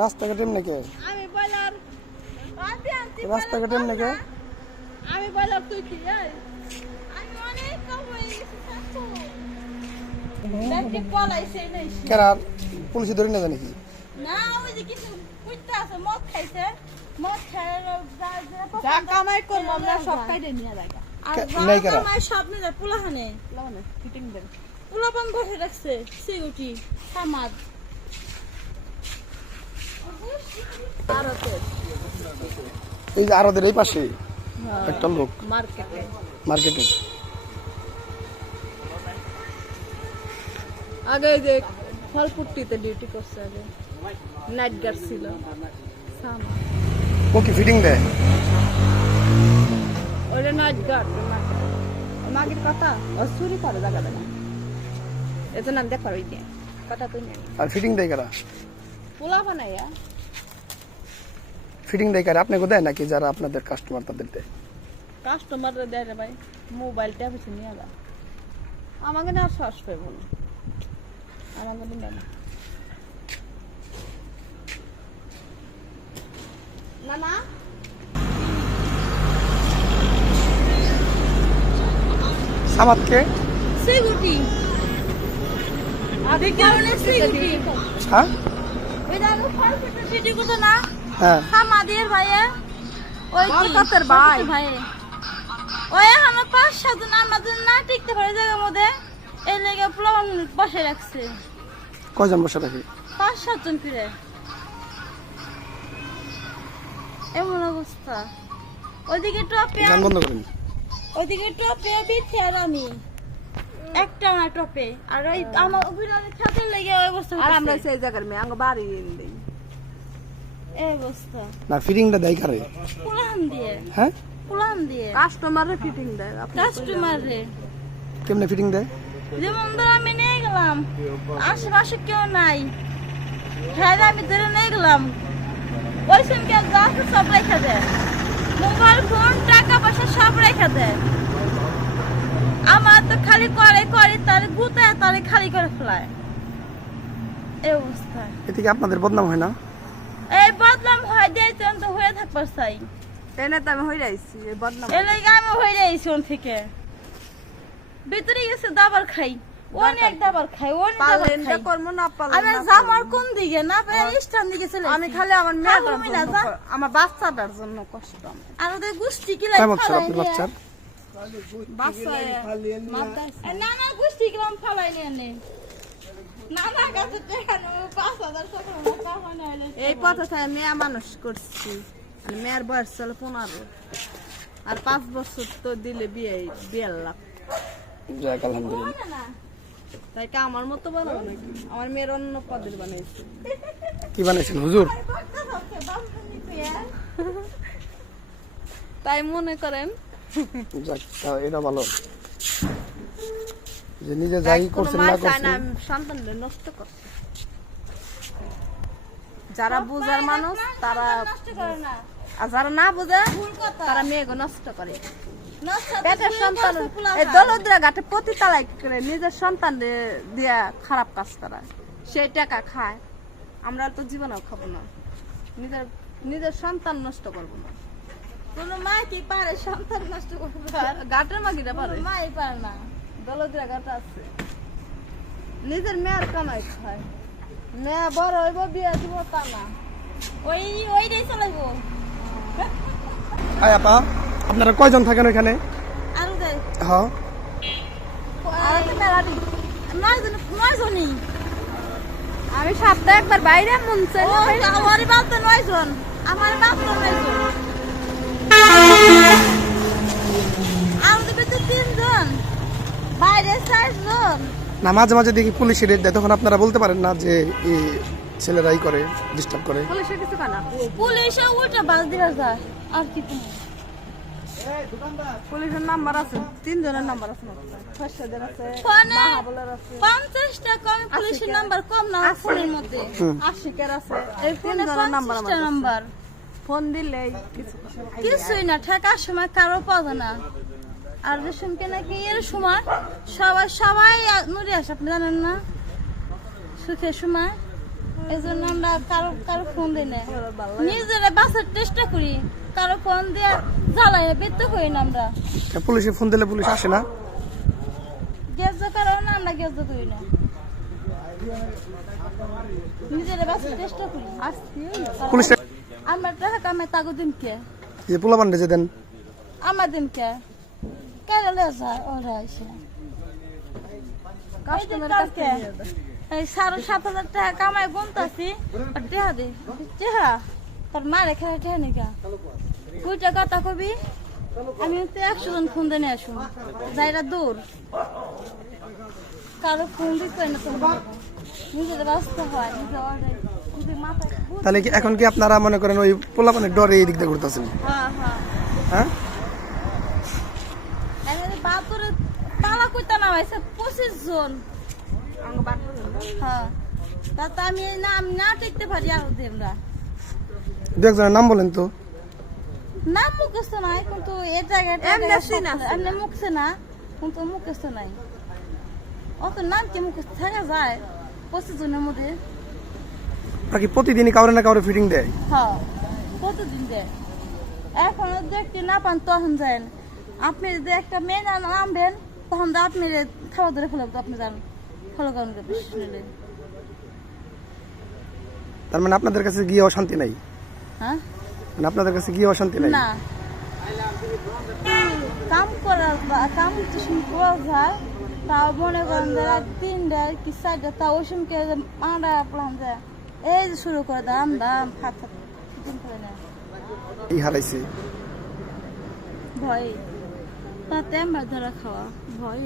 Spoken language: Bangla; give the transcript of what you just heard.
রাস্তাঘাটে নাকি আমি বলার রাস্তাঘাটে নাকি আমি বলার তুই কি আমি অনেক কমাই দেখি পলাইছে নাই কেরা পুলিশ ধরে না জানি কি না ওই যে কিছু কুইতা আছে মদ খাইছে মদ খায় যা কামাই করব আমরা সব কাইডে নিয়ে যাই আর নাই কেরা আমার সব নিয়ে পোলাহানে লাগানে ফিটিং দেন পোলাপান বসে রাখছে সিউটি সামাদ এই যে আরদের এই পাশে একটা লোক মার্কেটে আগে যে ফলপুট্টিতে ডিউটি করছে আগে নাইট গার্ড ছিল ও কি ফিটিং দেয় ওরে নাইট গার্ড মাগির কথা অসুরি করে জায়গা না এত নাম দেখ পারো দিয়ে কথা তুই নেই আর ফিটিং দেয় কারা পোলা বানাইয়া ফিটিং দেয় কারা আপনি কোথায় নাকি যারা আপনাদের কাস্টমার তাদের দেয় কাস্টমার দেয় রে ভাই মোবাইলটা বেশি নিয়ে যা আমাকে না আর শ্বাস পাইব না আমাকে নেয় না না না সামাদকে সিউটি আগে কারণে সিউটি হ্যাঁ ওই দাদু ফালতুটা সিটি কোথা না হ্যাঁ আমাদের ভাইয়া ওই বরকতের ভাই ভাই ওই আমার 5-7 জন আমাদের না টিকতে পারে জায়গার মধ্যে এই লেগে প্লান বসে রাখছে কয়জন বসে রাখি 5-7 জন ফিরে এমন অবস্থা ওইদিকে টপে গান বন্ধ করেন ওইদিকে টপে বিথে আর আমি একটা না টপে আর ওই আমার অভিনয়ের খাতে লেগে ওই অবস্থা আর আমরা সেই জায়গার মেয়ে আঙ্গ বাড়ি দেই এই অবস্থা না ফিটিংটা দেয় কারে পুলান দিয়ে হ্যাঁ পুলান দিয়ে কাস্টমারে ফিটিং দেয় কাস্টমার রে কেমনে ফিটিং দেয় যেমন ধর আমি নিয়ে গেলাম আশেপাশে কেউ নাই হ্যাঁ আমি ধরে নিয়ে গেলাম ওই সঙ্গে গাছ সব রেখে দেয় মোবাইল ফোন টাকা পয়সা সব রেখে দেয় আমার তো খালি করে তার গুতায় তারে খালি করে ফেলায় এই অবস্থা এতে কি আপনাদের বদনাম হয় না এই বদনাম হয় দিয়েছেন তো হয়ে থাকবার চাই এনে তো আমি হয়ে যাইছি বদনাম এই লাগে আমি হয়ে যাইছি ওন থেকে ভিতরে গেছে দাবার খাই অনেক দাবার খাই অনেক দাবার পালেনটা খাই করব না পালেন আমি জামার কোন দিকে না পারে স্টান দিকে চলে আমি খালি আমার মেয়েটার আমি না জন্য যা আমার বাচ্চাটার জন্য কষ্ট আমার। আর ওদের গুষ্টি কি কয় লাগে বছর আপনার বাচ্চার বাচ্চা না না গুষ্টি কিলাম ফালাই নিয়ে নে না না কাছে দেখানো 5,000 টাকা টাকা হয় না এই পথে থেকে মেয়ে মানুষ করছি আর মেয়ের বয়স ছিল 15 আর 5 বছর তো দিলে বিয়ে লাখ যাক আলহামদুলিল্লাহ না তাই কি আমার মতো বানাবো নাকি আমার মেয়ের অন্য পদের বানাইছি কি বানাইছেন হুজুর তাই মনে করেন যাক এটা ভালো যে নিজে যাই করছেন না করছেন সন্তানদের নষ্ট করছে যারা বুঝার মানুষ তারা নষ্ট করে না আর যারা না বুঝে ভুল কথা তারা মেয়েকে নষ্ট করে নষ্ট পেটের সন্তান এই দলদ্রা ঘাটে প্রতি তালাই করে নিজের সন্তান দিয়া খারাপ কাজ করা সেই টাকা খায় আমরা তো জীবনেও খাবো না নিজের সন্তান নষ্ট করবো না কোন মা কি পারে সন্তান নষ্ট করতে ঘাটের মাগিরা পারে মাই পারে না দলদ্রা ঘাট আছে নিজের মেয়ের কামাই খায় মেয়ে বড় হইব বিয়ে দিব তা না ওই রে চলাইবো আয় আপা আপনারা কয়জন থাকেন ওখানে আর যাই হ্যাঁ আর একটা মেলাটি 9 জনই আমি সপ্তাহে একবার বাইরে মন চাই আমার বাপ তো 9 জন আমার বাপ তো 9 জন আমাদের ভিতরে 3 জন বাইরে 4 জন না মাঝে মাঝে দেখি পুলিশে রেড দেয় তখন আপনারা বলতে পারেন না যে এই ছেলেরাই করে ডিস্টার্ব করে পুলিশের কিছু কানা পুলিশে উল্টা বাস দিবা যায় আর কি পুলিশের নাম্বার আছে, 3 জনের নাম্বার আছে, ফর্সাদের আছে, ফোনে মাহাবলের আছে, 50 টাকা কম পুলিশের নাম্বার কম না ফোনের মধ্যে। আশিকের আছে, এই ফোনে 50 নাম্বার ফোন দিলেই কিছুই না, ঠেকার সময় কারো পাবে না। আর রেশনকে নাকি এর সময় সবাই সবাই নুরে আসে, আপনি জানেন না, সুখের সময়। এই জন্য আমরা কারো কারো ফোন দিই না, নিজেরা বাঁচার চেষ্টা করি, কারো ফোন দিয়ে জ্বালাই বেরতে করি না। আমরা পুলিশে ফোন দিলে পুলিশ আসে না, গ্যাস কারো না, আমরা গ্যাস করি না, নিজেরা বাঁচার চেষ্টা করি। পুলিশ আমরা টাকা কামাই তাগো দিনকে, যে পোলা পান্ডে যে দেন আমার দিনকে কেরালে যায় ওরা এসে কাস্টমারের কাছ থেকে নিয়ে যায়। এই 7,500 টাকা কামাই গুনতাছি, আর টেহা দি চেহা তোর মারে খেয়ে টেহা নিকা কই টাকা তা কবি। আমি তো 100 জন ফোন দিয়ে নিয়ে আসুন, যাইরা দূর কারো ফোন দিতে না, তোমার নিজের ব্যস্ত হয়, নিজের মাথায় তাহলে কি এখন কি আপনারা মনে করেন ওই পোলা পানের ডরে এই দিক দিয়ে ঘুরতেছেন? হ্যাঁ হ্যাঁ হ্যাঁ, এখানে বাতুরে তালা কইতা নামাইছে 25 জন। হ্যাঁ তা আমি নাম না টিকতে পারি আর আমরা দু একজনের নাম বলেন তো। নাম মুখস্থ নাই, কিন্তু এই জায়গাটা এমনি চিন আছে। এমনি মুখছে না, কিন্তু মুখস্থ নাই। অত নাম কি মুখস্থ থাকা যায় 25 জনের মধ্যে? বাকি প্রতিদিনই কাউরে না কাউরে ফিটিং দেয়। হ্যাঁ কতদিন দেয়, এখন দেখতে না পান তখন যান। আপনি যদি একটা মেয়ে নামবেন তখন তো আপনি খাওয়া ধরে ফেলব, আপনি যান ফলো করুন শুনলে। তার মানে আপনাদের কাছে গিয়ে অশান্তি নাই? হ্যাঁ মানে আপনাদের কাছে গিয়ে অশান্তি নাই? না, কাম করার কাম করা যায়, তাও মনে করেন যে রাত 3টা কি 4টা, তাও ওই সময়কে মারা প্লান যায় এই যে শুরু করে দাম দাম ফাঁক ফাঁক করে নেয় এই হারাইছে ভয়, তাতে আমার ধরা খাওয়া ভয়।